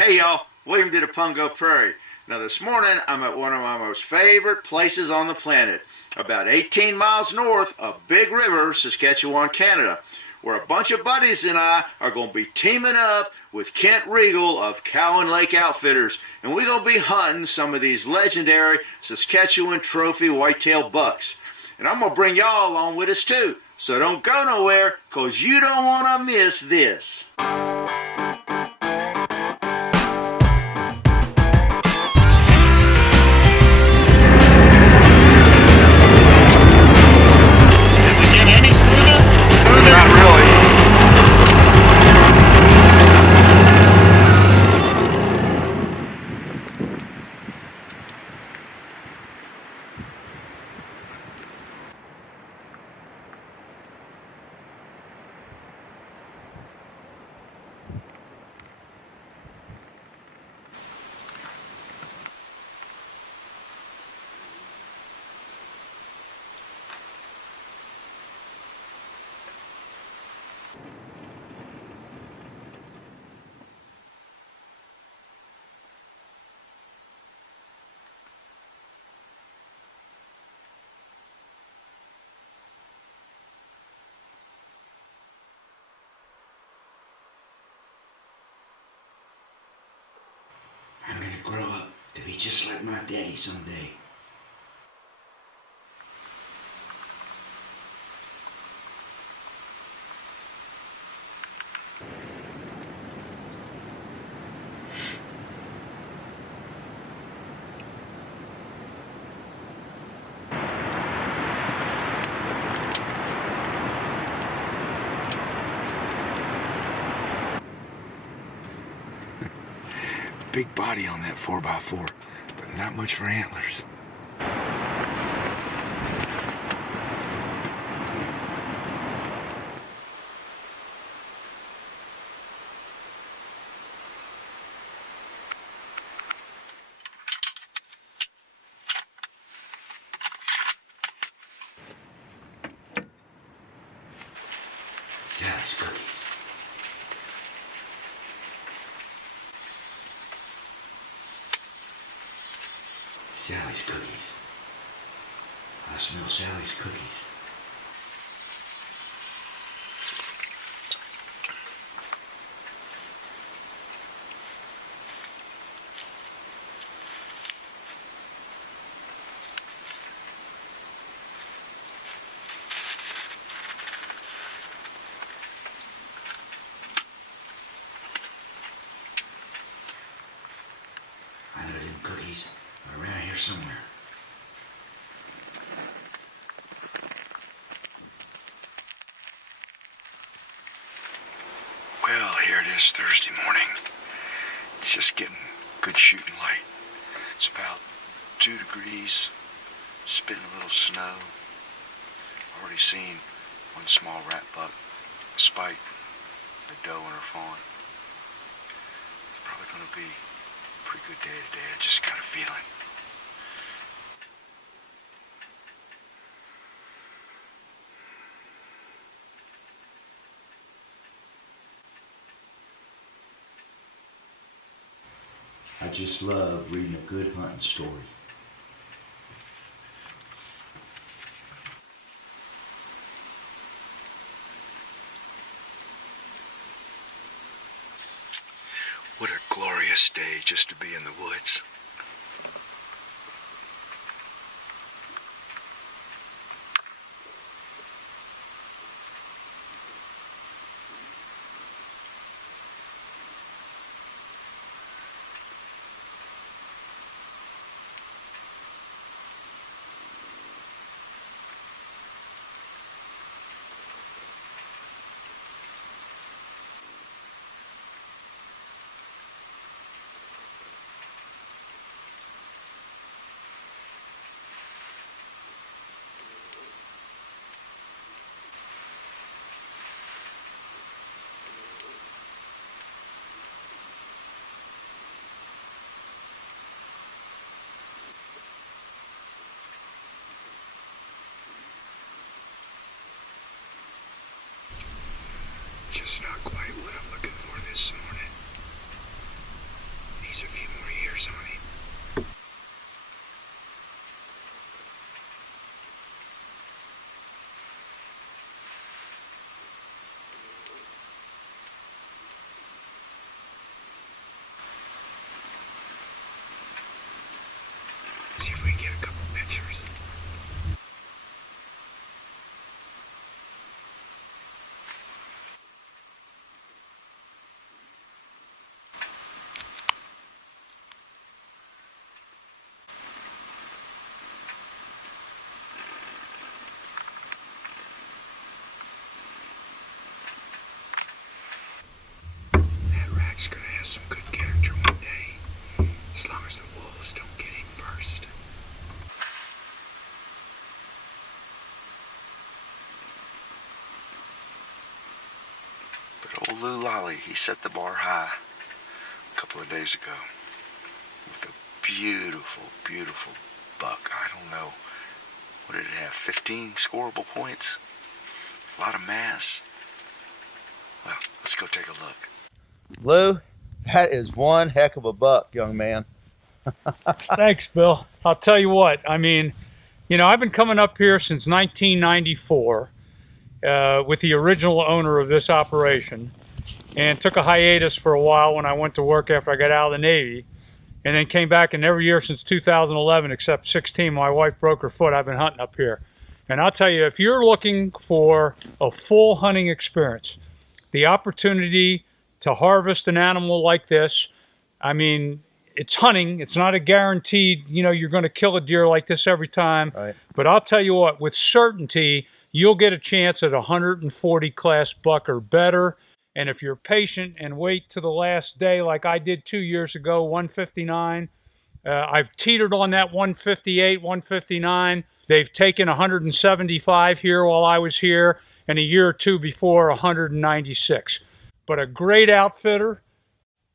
Hey y'all, welcome to the Pungo Prairie. Now this morning I'm at one of my most favorite places on the planet, about 18 miles north of Big River, Saskatchewan, Canada, where a bunch of buddies and I are going to be teaming up with Kent Regal of Cowan Lake Outfitters, and we're going to be hunting some of these legendary Saskatchewan trophy whitetail bucks. And I'm going to bring y'all along with us too, so don't go nowhere, because you don't want to miss this. I'm gonna grow up to be just like my daddy someday. Big body on that 4x4, but not much for antlers. Sally's cookies. Sally's cookies. I smell Sally's cookies. I know them cookies are around here somewhere. Well, here it is Thursday morning. It's just getting good shooting light. It's about 2 degrees, spitting a little snow. Already seen one small rat buck, a spike, a doe and her fawn. It's probably going to be a pretty good day today. I just got a feeling. I just love reading a good hunting story. What a glorious day just to be in the woods. Just not quite what I'm looking for this morning. See if we can get a couple pictures. That rat's gonna have some good character one day, as long as the wolves don't get him first. But old Lou Lolly, he set the bar high a couple of days ago with a beautiful, beautiful buck. I don't know, what did it have, 15 scoreable points? A lot of mass. Well, let's go take a look. Lou, that is one heck of a buck, young man. Thanks, Bill. I'll tell you what, I mean, you know, I've been coming up here since 1994 with the original owner of this operation, and took a hiatus for a while when I went to work after I got out of the Navy, and then came back, and every year since 2011 except 16, my wife broke her foot, I've been hunting up here. And I'll tell you, if you're looking for a full hunting experience, the opportunity to harvest an animal like this, I mean, it's hunting. It's not a guaranteed, you know, you're going to kill a deer like this every time. Right. But I'll tell you what, with certainty, you'll get a chance at a 140 class buck or better. And if you're patient and wait to the last day, like I did 2 years ago, 159, I've teetered on that 158, 159. They've taken 175 here while I was here, and a year or two before, 196. But a great outfitter,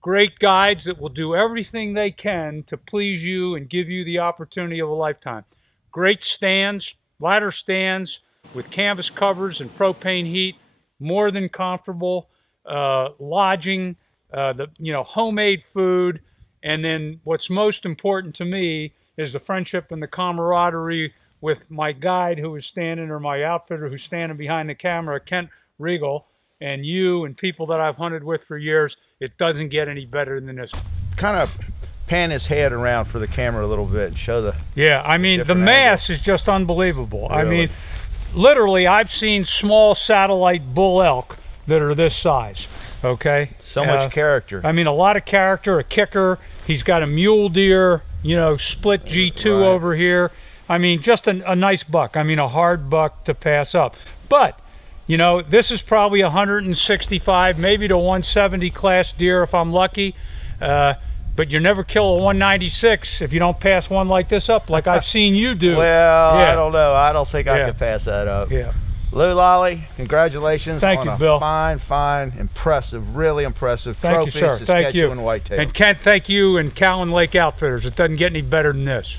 great guides that will do everything they can to please you and give you the opportunity of a lifetime. Great stands, ladder stands with canvas covers and propane heat, more than comfortable. Lodging, homemade food, and then what's most important to me is the friendship and the camaraderie with my guide who is standing, or my outfitter who's standing behind the camera, Kent Regal, and you and people that I've hunted with for years. It doesn't get any better than this. Kind of pan his head around for the camera a little bit and show the... Yeah, I mean, the mass is just unbelievable. Really? I mean, literally, I've seen small satellite bull elk that are this size, okay? So much character. I mean, a lot of character, a kicker. He's got a mule deer, split G2 Right. over here. I mean, just a nice buck. I mean, a hard buck to pass up. But, this is probably 165, maybe to 170 class deer if I'm lucky. But you never kill a 196 if you don't pass one like this up, like I've seen you do. Well, yeah. I don't know. I don't think I could pass that up. Yeah. Lou Lolly, congratulations. Thank on you, a Bill. Fine, impressive, really impressive Thank trophy, you, sir. Thank you. Saskatchewan Whitetail. And Kent, thank you, and Cowan Lake Outfitters. It doesn't get any better than this.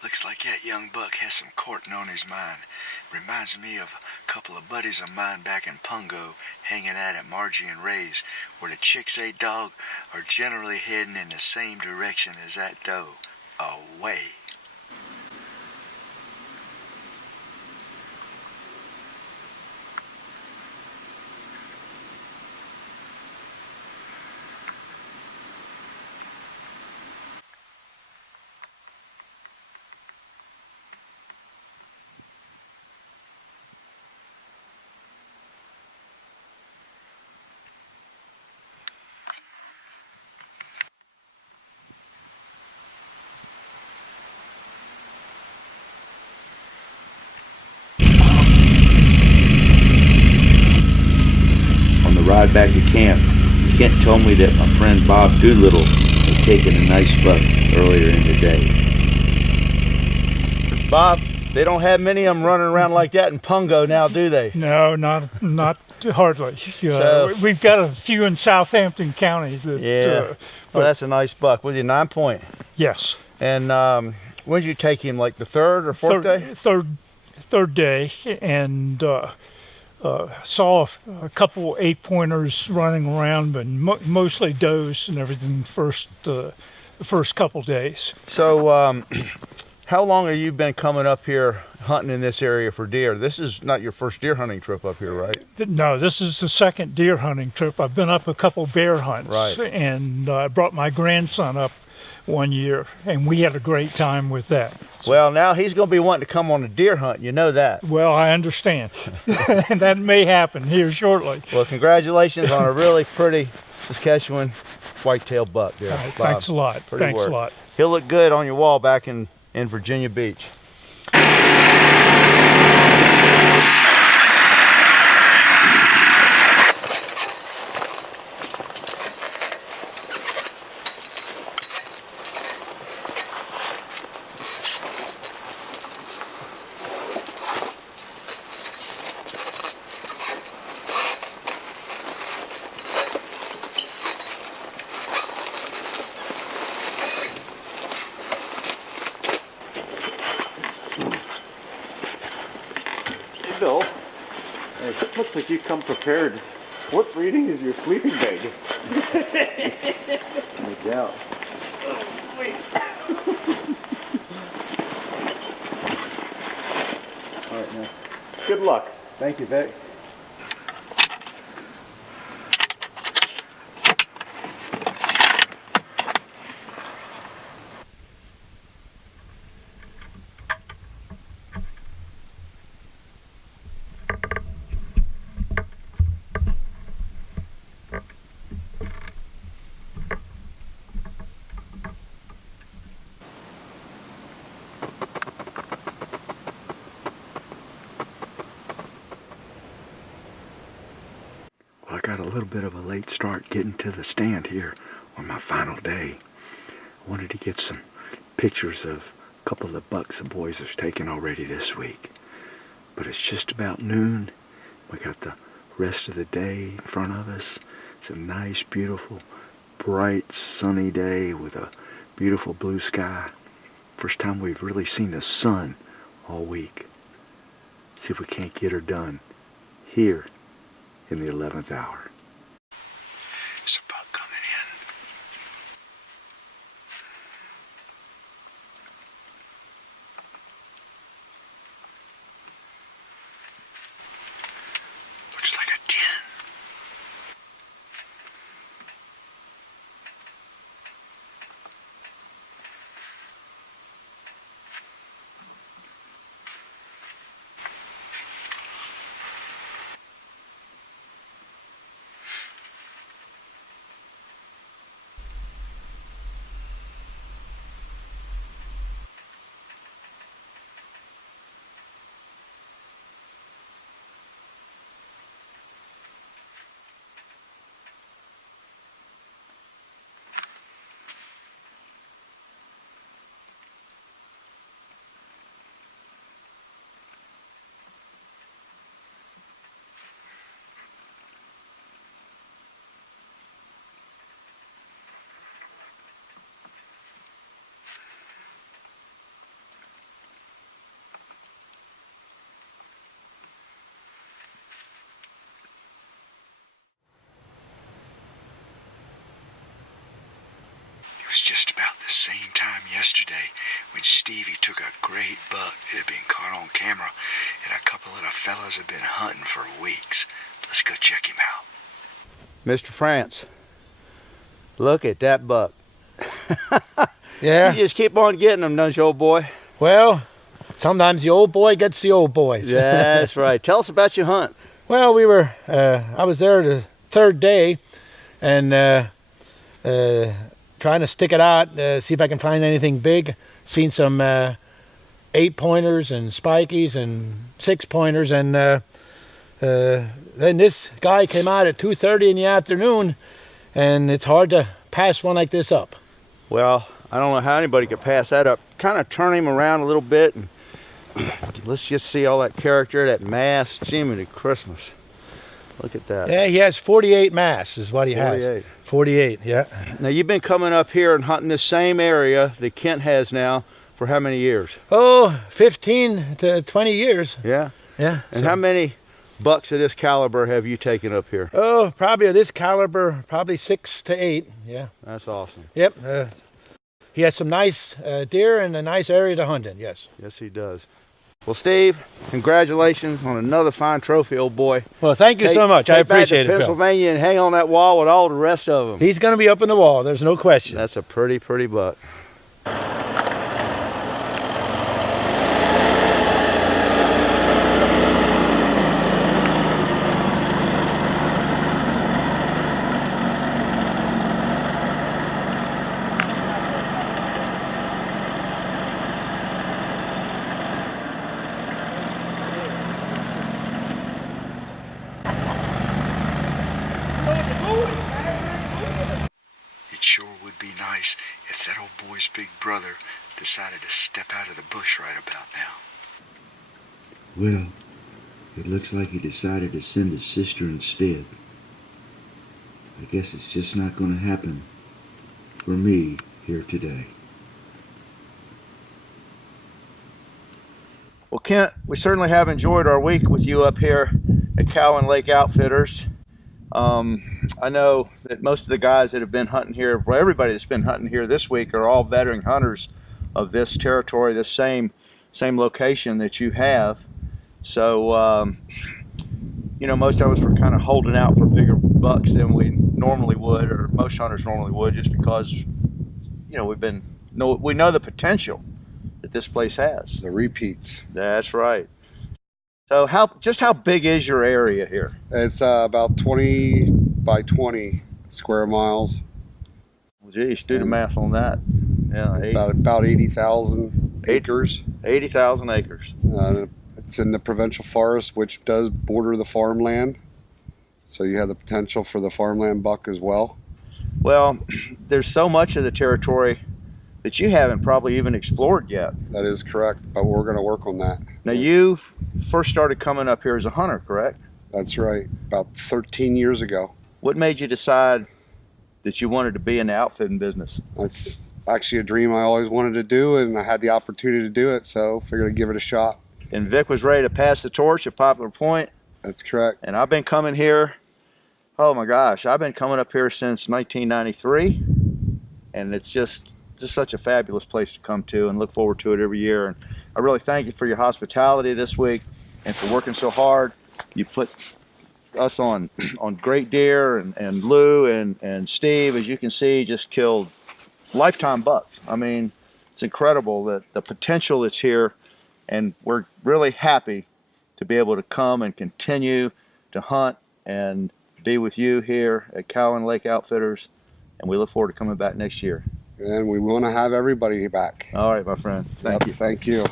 Looks like that young buck has some courting on his mind. Reminds me of a couple of buddies of mine back in Pungo hanging out at Margie and Ray's, where the chicks they dog are generally heading in the same direction as that doe. Away. ride back to camp, Kent told me that my friend Bob Doolittle had taken a nice buck earlier in the day. Bob, they don't have many of them running around like that in Pungo now, do they? No, not hardly. So, we've got a few in Southampton County. That, yeah, well, that's a nice buck. Was he 9 point? Yes. And when did you take him, like the third or fourth day? Third day, and saw a couple 8-pointers running around, but mostly does and everything the first couple days. So how long have you been coming up here hunting in this area for deer? This is not your first deer hunting trip up here, right? No, this is the second deer hunting trip. I've been up a couple bear hunts, right. And I brought my grandson up one year, and we had a great time with that. So, well, now he's going to be wanting to come on a deer hunt, you know that. Well, I understand. And that may happen here shortly. Well, congratulations on a really pretty Saskatchewan whitetail buck there. Right, thanks a lot. Thanks a lot. He'll look good on your wall back in Virginia Beach. Bill, it looks like you come prepared. What breeding is your sleeping bag? No doubt. Oh, wait. All right, now. Good luck. Thank you, Vic. I got a little bit of a late start getting to the stand here on my final day. I wanted to get some pictures of a couple of the bucks the boys have taken already this week. But it's just about noon. We got the rest of the day in front of us. It's a nice, beautiful, bright, sunny day with a beautiful blue sky. First time we've really seen the sun all week. See if we can't get her done here in the 11th hour. There's a buck coming in. Looks like a 10. It was just about the same time yesterday when Stevie took a great buck that had been caught on camera, and a couple of the fellas have been hunting for weeks. Let's go check him out. Mr. FRANTZ, look at that buck. Yeah? You just keep on getting them, don't you, old boy? Well, sometimes the old boy gets the old boys. That's right. Tell us about your hunt. Well, I was there the third day, and trying to stick it out, see if I can find anything big. Seen some 8-pointers and spikies and 6-pointers, and Then this guy came out at 2:30 in the afternoon, and it's hard to pass one like this up. Well, I don't know how anybody could pass that up. Kind of turn him around a little bit, and let's just see all that character, that mass. Jiminy Christmas. Look at that. Yeah, he has 48 mass is what he 48. has. 48, yeah. Now, you've been coming up here and hunting this same area that Kent has now for how many years? Oh, 15 to 20 years. Yeah? Yeah. And how many bucks of this caliber have you taken up here? Oh, probably of this caliber, probably 6 to 8. Yeah. That's awesome. Yep. He has some nice deer and a nice area to hunt in, yes. Yes, he does. Well, Steve, congratulations on another fine trophy, old boy. Well, thank you so much. I appreciate it, Bill. Pennsylvania and hang on that wall with all the rest of them. He's going to be up in the wall. There's no question. That's a pretty buck. It sure would be nice if that old boy's big brother decided to step out of the bush right about now. Well, it looks like he decided to send his sister instead. I guess it's just not going to happen for me here today. Well, Kent, we certainly have enjoyed our week with you up here at Cowan Lake Outfitters. I know that most of the guys that have been hunting here, well, everybody that's been hunting here this week are all veteran hunters of this territory, this same location that you have. So, you know, most of us were kind of holding out for bigger bucks than we normally would, or most hunters normally would, just because, you know, we know the potential that this place has. The repeats. That's right. So just how big is your area here? It's about 20 by 20 square miles. Well, geez, do the math on that. Yeah, About 80,000 acres. 80,000 acres. It's in the provincial forest, which does border the farmland. So you have the potential for the farmland buck as well. Well, there's so much of the territory that you haven't probably even explored yet. That is correct, but we're going to work on that. Now, you first started coming up here as a hunter, correct? That's right, about 13 years ago. What made you decide that you wanted to be in the outfitting business? It's actually a dream I always wanted to do, and I had the opportunity to do it, so figured I'd give it a shot. And Vic was ready to pass the torch at Poplar Point. That's correct. And I've been coming here, oh my gosh, I've been coming up here since 1993, and it's just such a fabulous place to come to, and look forward to it every year. And I really thank you for your hospitality this week and for working so hard. You put us on great deer, and Lou and Steve, as you can see, just killed lifetime bucks. I mean, it's incredible that the potential that's here, and we're really happy to be able to come and continue to hunt and be with you here at Cowan Lake Outfitters, and we look forward to coming back next year. And we want to have everybody back. All right, my friend. Thank you. Thank you.